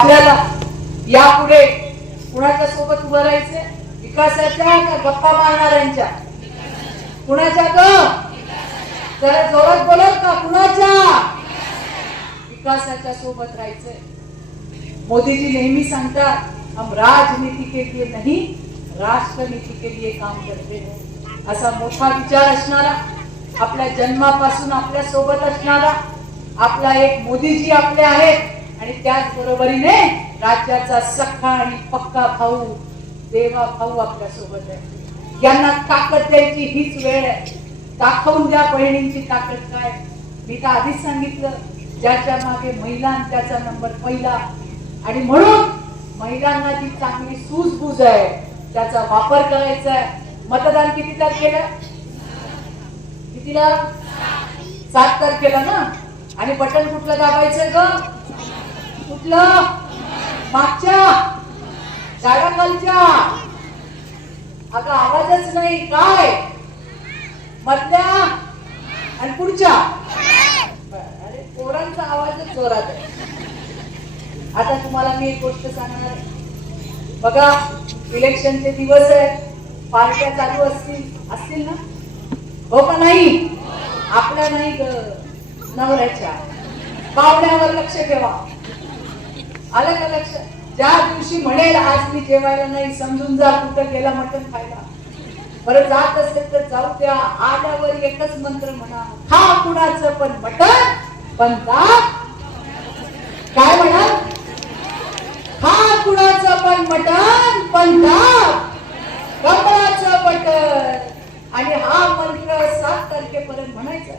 आपल्याला यापुढे कुणाच्या सोबत उभं राहायचे? विकासाच्या का गप्पा मारणाऱ्यांच्या? कुणाच्या ग? जरा जोरात बोलाल का? कुणाच्या? विकासाच्या सोबत राहायचंय. मोदीजी नेहमी सांगतात हम राजनीति के लिए नहीं राष्ट्रनीति के लिए काम करते हैं. असा मोठा विचार असणारा, आपल्या जन्मापासून आपल्या सोबत असणारा आपला एक मोदीजी आपले आहेत. आणि त्याच बरोबरीने राज्याचा सख्खा आणि पक्का भाऊ देवा भाऊ आपल्या सोबत आहे. यांना ताकद द्यायची हीच वेळ आहे. दाखवून द्या बहिणींची ताकद काय. मी तर आधीच सांगितलं, ज्याच्या मागे महिला त्याचा नंबर पहिला. आणि म्हणून महिलांना जी चांगली सूझबूझ आहे त्याचा वापर करायचा आहे. मतदान किती तारखेला? कितीला? 7 तारखेला ना. आणि बटन कुठलं दाबायचं ग? कुठलं? मागच्या झाडाखालच्या? अगं आवाजच नाही. काय? मधल्या आणि पुढच्या? अरे पोरांचा आवाजच जोरात आहे. आता तुम्हाला मी एक गोष्ट सांगणार. बघा, इलेक्शनचे दिवस आहेत, पार्ट्या चालू असतील ना? हो का नाही? आपल्या नाही ग, नवऱ्याच्या पाहुण्यावर लक्ष ठेवा. आलं का लक्ष? ज्या दिवशी म्हणेल आज मी जेवायला नाही, समजून जा कुठं गेला मटण खायला. बरं जात असेल तर जाऊ द्या. आल्यावर एकच मंत्र म्हणा, खा कुणाचं पण मटण पण दाब. काय म्हणा? खा कुणाचं पण मटण पण दाब कमळाचं बटन. आणि हा मंत्र 7 तारखेपर्यंत म्हणायचा.